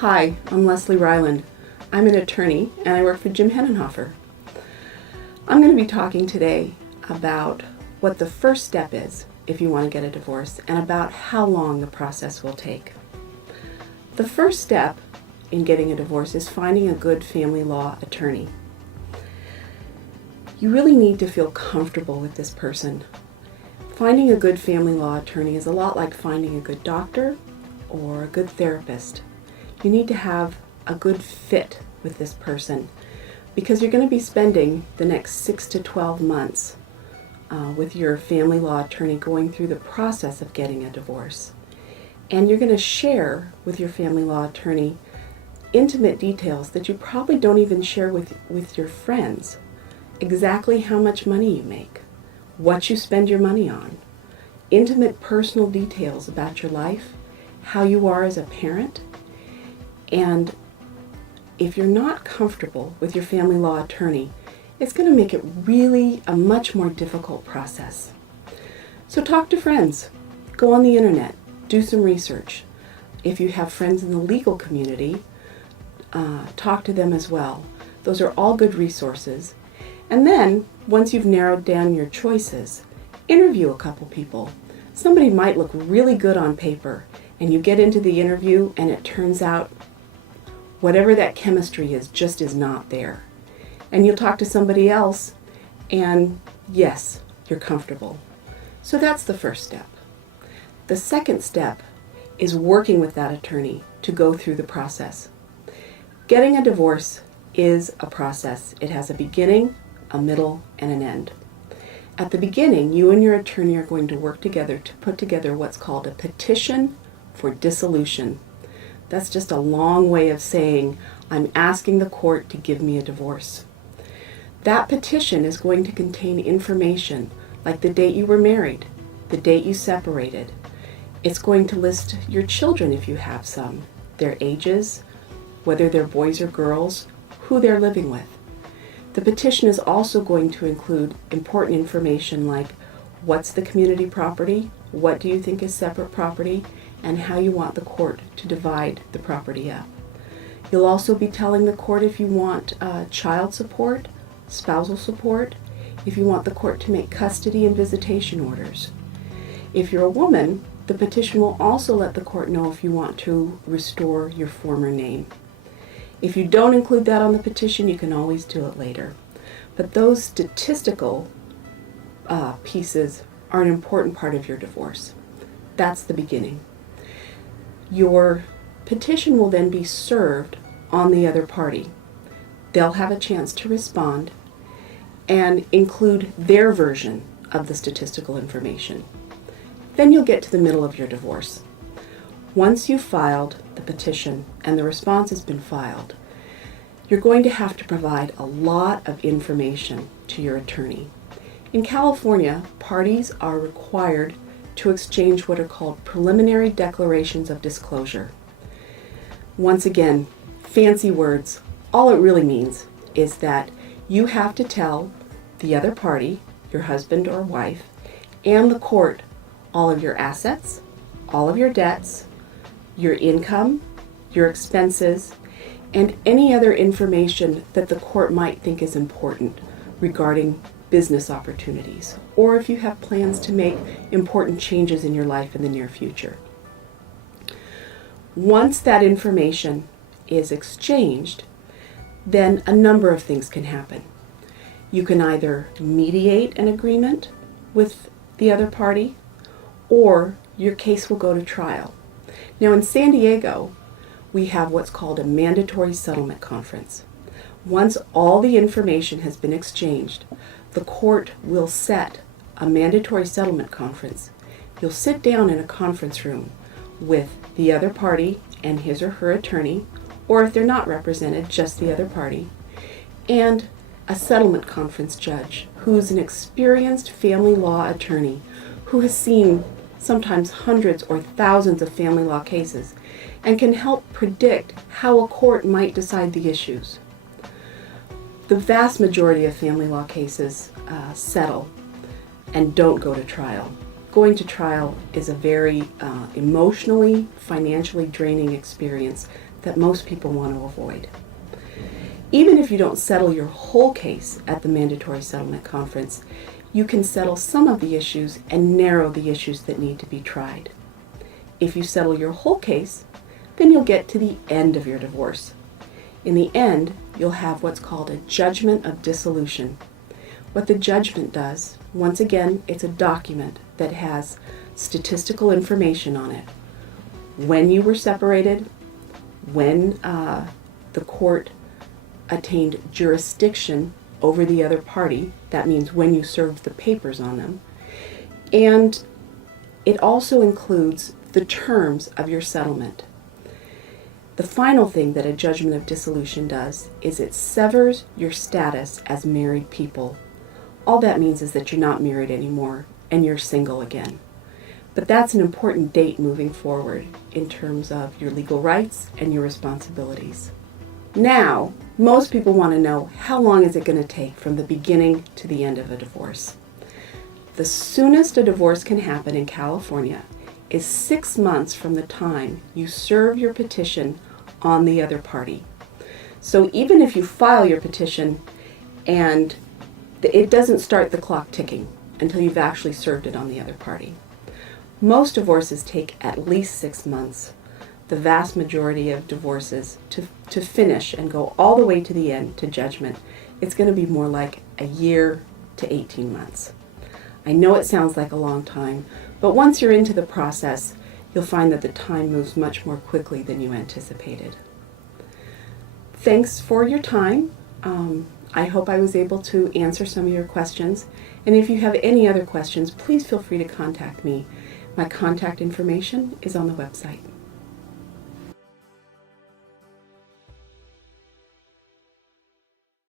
Hi, I'm Leslie Ryland. I'm an attorney and I work for Jim Henenhofer. I'm going to be talking today about what the first step is if you want to get a divorce and about how long the process will take. The first step in getting a divorce is finding a good family law attorney. You really need to feel comfortable with this person. Finding a good family law attorney is a lot like finding a good doctor or a good therapist. You need to have a good fit with this person because you're going to be spending the next 6 to 12 months with your family law attorney going through the process of getting a divorce. And you're going to share with your family law attorney intimate details that you probably don't even share with your friends. Exactly how much money you make, what you spend your money on, intimate personal details about your life, how you are as a parent. And if you're not comfortable with your family law attorney, it's going to make it really a much more difficult process. So talk to friends, go on the internet, do some research. If you have friends in the legal community, talk to them as well. Those are all good resources. And then, once you've narrowed down your choices, interview a couple people. Somebody might look really good on paper, and you get into the interview and it turns out whatever that chemistry is just is not there. And you'll talk to somebody else, and yes, you're comfortable. So that's the first step. The second step is working with that attorney to go through the process. Getting a divorce is a process. It has a beginning, a middle, and an end. At the beginning, you and your attorney are going to work together to put together what's called a petition for dissolution. That's just a long way of saying, I'm asking the court to give me a divorce. That petition is going to contain information like the date you were married, the date you separated. It's going to list your children if you have some, their ages, whether they're boys or girls, who they're living with. The petition is also going to include important information like what's the community property, what do you think is separate property, and how you want the court to divide the property up. You'll also be telling the court if you want child support, spousal support, if you want the court to make custody and visitation orders. If you're a woman, the petition will also let the court know if you want to restore your former name. If you don't include that on the petition, you can always do it later. But those statistical pieces are an important part of your divorce. That's the beginning. Your petition will then be served on the other party. They'll have a chance to respond and include their version of the statistical information. Then you'll get to the middle of your divorce. Once you've filed the petition and the response has been filed, you're going to have to provide a lot of information to your attorney. In California, parties are required to exchange what are called preliminary declarations of disclosure. Once again, fancy words. All it really means is that you have to tell the other party, your husband or wife, and the court all of your assets, all of your debts, your income, your expenses, and any other information that the court might think is important regarding business opportunities, or if you have plans to make important changes in your life in the near future. Once that information is exchanged, then a number of things can happen. You can either mediate an agreement with the other party, or your case will go to trial. Now in San Diego, we have what's called a mandatory settlement conference. Once all the information has been exchanged, the court will set a mandatory settlement conference. You'll sit down in a conference room with the other party and his or her attorney, or if they're not represented, just the other party, and a settlement conference judge who's an experienced family law attorney who has seen sometimes hundreds or thousands of family law cases and can help predict how a court might decide the issues. The vast majority of family law cases settle and don't go to trial. Going to trial is a very emotionally, financially draining experience that most people want to avoid. Even if you don't settle your whole case at the mandatory settlement conference, you can settle some of the issues and narrow the issues that need to be tried. If you settle your whole case, then you'll get to the end of your divorce. In the end, you'll have what's called a judgment of dissolution. What the judgment does, once again, it's a document that has statistical information on it. When you were separated, when the court attained jurisdiction over the other party, that means when you served the papers on them, and it also includes the terms of your settlement. The final thing that a judgment of dissolution does is it severs your status as married people. All that means is that you're not married anymore and you're single again. But that's an important date moving forward in terms of your legal rights and your responsibilities. Now, most people want to know, how long is it going to take from the beginning to the end of a divorce? The soonest a divorce can happen in California is 6 months from the time you serve your petition on the other party. So even if you file your petition and it doesn't start the clock ticking until you've actually served it on the other party. Most divorces take at least 6 months. The vast majority of divorces to finish and go all the way to the end, to judgment, it's going to be more like a year to 18 months. I know it sounds like a long time, but once you're into the process, you'll find that the time moves much more quickly than you anticipated. Thanks for your time. I hope I was able to answer some of your questions. And if you have any other questions, please feel free to contact me. My contact information is on the website.